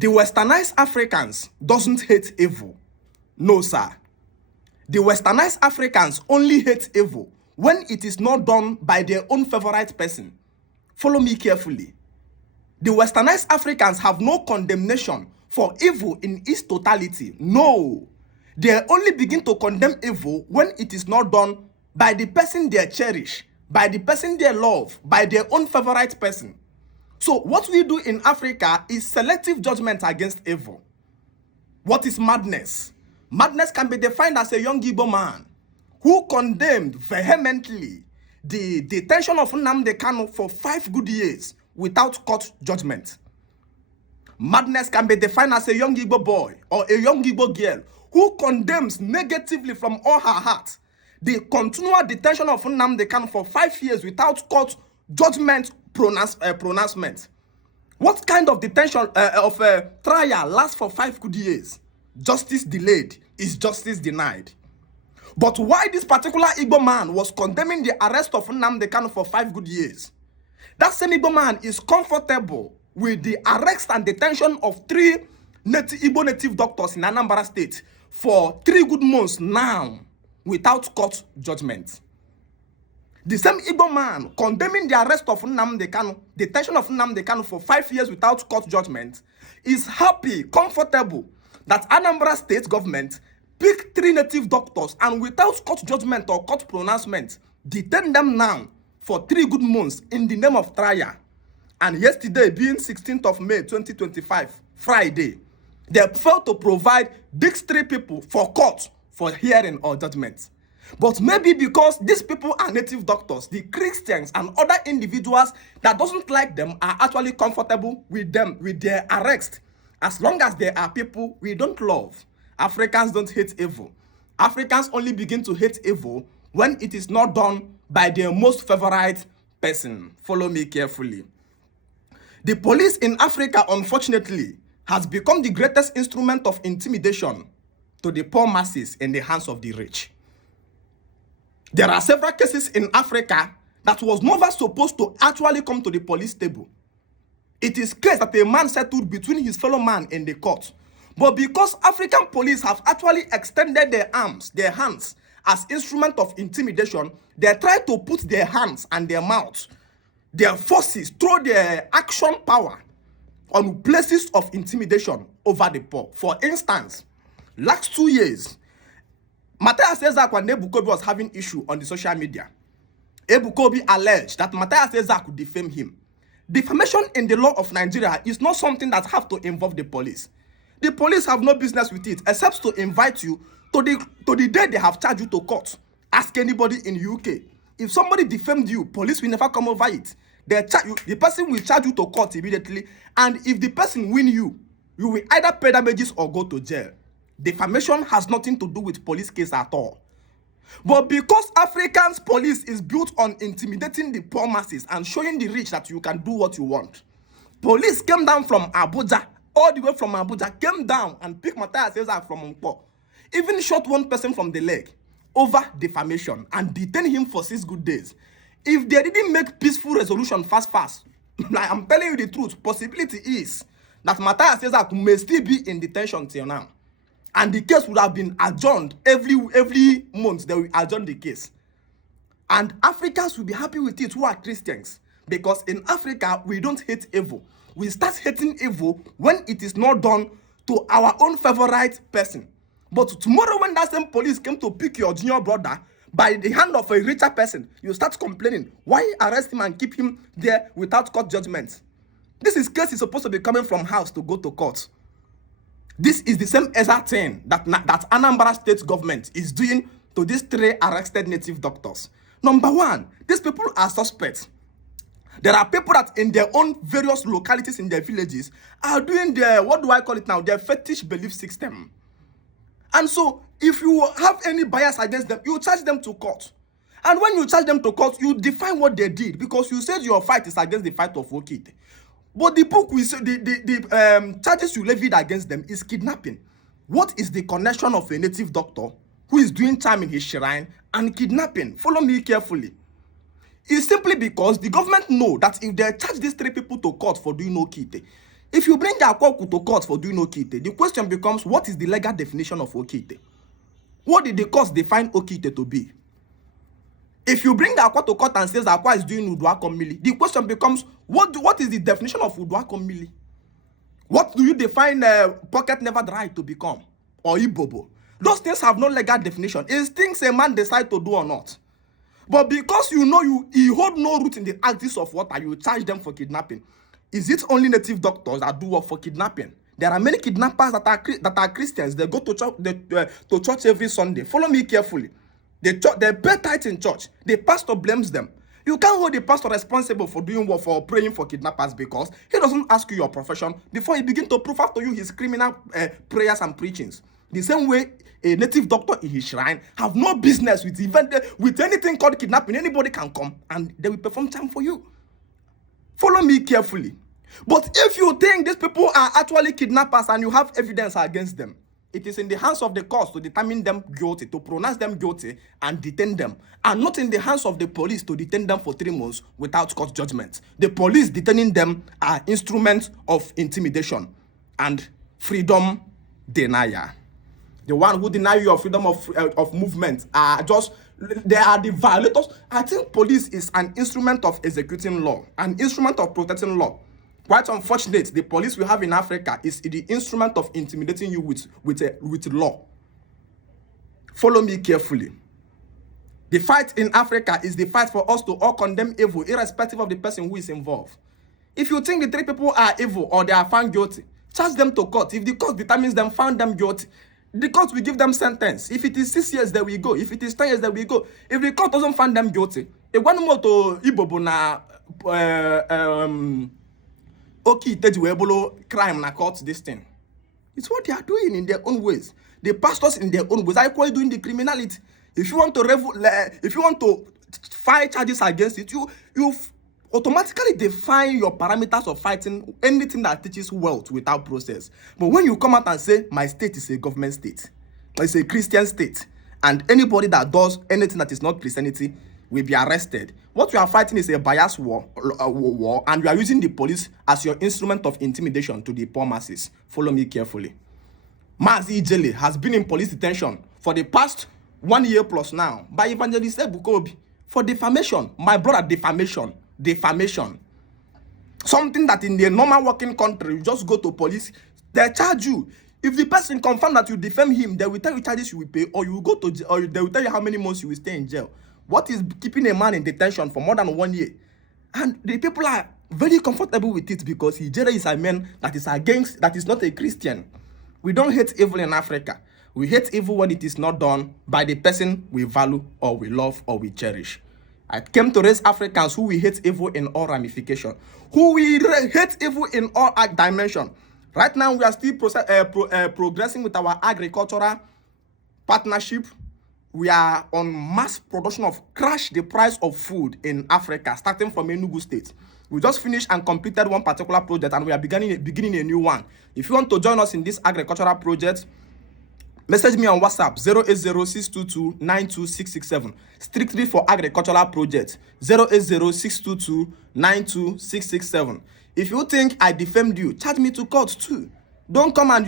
The westernized Africans doesn't hate evil. No, sir. The westernized Africans only hate evil when it is not done by their own favorite person. Follow me carefully. The westernized Africans have no condemnation for evil in its totality. No. They only begin to condemn evil when it is not done by the person they cherish, by the person they love, by their own favorite person. So what we do in Africa is selective judgment against evil. What is madness? Madness can be defined as a young Igbo man who condemned vehemently the detention of Nnamdi Kanu for 5 good years without court judgment. Madness can be defined as a young Igbo boy or a young Igbo girl who condemns negatively from all her heart the continual detention of Nnamdi Kanu for 5 years without court judgment pronouncement. What kind of detention of a trial lasts for 5 good years? Justice delayed is justice denied. But why this particular Igbo man was condemning the arrest of Nnamdi Kanu for 5 good years? That same Igbo man is comfortable with the arrest and detention of 3 Igbo native doctors in Anambra State for 3 good months now without court judgment. The same Igbo man condemning the arrest of Nnamdi Kanu, detention of Nnamdi Kanu for 5 years without court judgment, is happy, comfortable that Anambra State government picked 3 native doctors and without court judgment or court pronouncement, detain them now for 3 good months in the name of trial. And yesterday, being 16th of May 2025, Friday, they failed to provide these 3 people for court for hearing or judgment. But maybe because these people are native doctors, the Christians and other individuals that doesn't like them are actually comfortable with them, with their arrest. As long as they are people we don't love. Africans don't hate evil. Africans only begin to hate evil when it is not done by their most favorite person. Follow me carefully. The police in Africa, unfortunately, has become the greatest instrument of intimidation to the poor masses in the hands of the rich. There are several cases in Africa that was never supposed to actually come to the police table. It is case that a man settled between his fellow man in the court. But because African police have actually extended their arms, their hands, as instrument of intimidation, they try to put their hands and their mouths, their forces, through their action power on places of intimidation over the poor. For instance, last 2 years, Matthias Ezak and Ebukobi was having issue on the social media. Ebukobi alleged that Matthias Ezak could defame him. Defamation in the law of Nigeria is not something that have to involve the police. The police have no business with it except to invite you to the day they have charged you to court. Ask anybody in UK. If somebody defamed you, police will never come over it. The person will charge you to court immediately, and if the person win you, you will either pay damages or go to jail. Defamation has nothing to do with police case at all. But because Africans police is built on intimidating the poor masses and showing the rich that you can do what you want, police came down from Abuja, all the way from Abuja, came down and picked Matthias Ezak from Nkpo, even shot one person from the leg over defamation and detained him for 6 good days. If they didn't make peaceful resolution fast, like I'm telling you the truth, possibility is that Matthias Ezak may still be in detention till now. And the case would have been adjourned every month. They will adjourn the case. And Africans will be happy with it who are Christians. Because in Africa, we don't hate evil. We start hating evil when it is not done to our own favorite person. But tomorrow when that same police came to pick your junior brother by the hand of a richer person, you start complaining. Why arrest him and keep him there without court judgment? This case is supposed to be coming from house to go to court. This is the same exact thing that Anambra State government is doing to these 3 arrested native doctors. Number 1, these people are suspects. There are people that in their own various localities in their villages are doing their, what do I call it now, their fetish belief system. And so, if you have any bias against them, you charge them to court. And when you charge them to court, you define what they did because you said your fight is against the fight of Wokid. But the book we say the charges you levied against them is kidnapping. What is the connection of a native doctor who is doing time in his shrine and kidnapping? Follow me carefully. It's simply because the government know that if they charge these 3 people to court for doing no kite, If you bring Akwaku to court for doing Okite, the question becomes, what is the legal definition of Okite? What did the court define Okite to be? If you bring Akwa to court and says Akwa is doing Udwa Komili, the question becomes, what is the definition of Udwa Komili? What do you define pocket never dry to become? Or Ibobo? Those things have no legal definition. It's things a man decides to do or not. But because you know you hold no root in the axis of water, you charge them for kidnapping. Is it only native doctors that do work for kidnapping? There are many kidnappers that are Christians. They go to church every Sunday. Follow me carefully. They pay tithe in church. The pastor blames them. You can't hold the pastor responsible for doing what, for praying for kidnappers, because he doesn't ask you your profession before he begins to prove after you his criminal prayers and preachings. The same way a native doctor in his shrine have no business with anything called kidnapping. Anybody can come and they will perform charm for you. Follow me carefully. But if you think these people are actually kidnappers and you have evidence against them, it is in the hands of the courts to determine them guilty, to pronounce them guilty and detain them, and not in the hands of the police to detain them for 3 months without court judgment. The police detaining them are instruments of intimidation and freedom denier. The one who deny you your freedom of movement are they are the violators. I think police is an instrument of executing law, an instrument of protecting law. Quite unfortunate, the police we have in Africa is the instrument of intimidating you with law. Follow me carefully. The fight in Africa is the fight for us to all condemn evil, irrespective of the person who is involved. If you think the 3 people are evil or they are found guilty, charge them to court. If the court determines them found them guilty, the court will give them sentence. If it is 6 years, there we go. If it is 10 years, there we go. If the court doesn't find them guilty, if one more to Ibobo na okay, crime na court this thing. It's what they are doing in their own ways. The pastors in their own ways are equally doing the criminality. If you want to file charges against it, you automatically define your parameters of fighting anything that teaches wealth without process. But when you come out and say my state is a government state, it's a Christian state, and anybody that does anything that is not Christianity will be arrested, what you are fighting is a bias war, and you are using the police as your instrument of intimidation to the poor masses. Follow me carefully. Mazi Ijele has been in police detention for the past 1 year plus now by Evangelist Ebukobi for defamation. My brother, defamation. Something that in the normal working country, you just go to police, they charge you. If the person confirm that you defame him, they will tell you charges you will pay, or you will go to jail, or they will tell you how many months you will stay in jail. What is keeping a man in detention for more than 1 year? And the people are very comfortable with it because Ijele is a man that is not a Christian. We don't hate evil in Africa. We hate evil when it is not done by the person we value or we love or we cherish. I came to raise Africans who we hate evil in all ramifications, who we hate evil in all dimensions. Right now, we are still progressing with our agricultural partnership. We are on mass production of crash the price of food in Africa, starting from Enugu State. We just finished and completed one particular project, and we are beginning a new one. If you want to join us in this agricultural project, message me on WhatsApp 08062292667. Strictly for agricultural projects 08062292667. If you think I defamed you, charge me to court too. Don't come and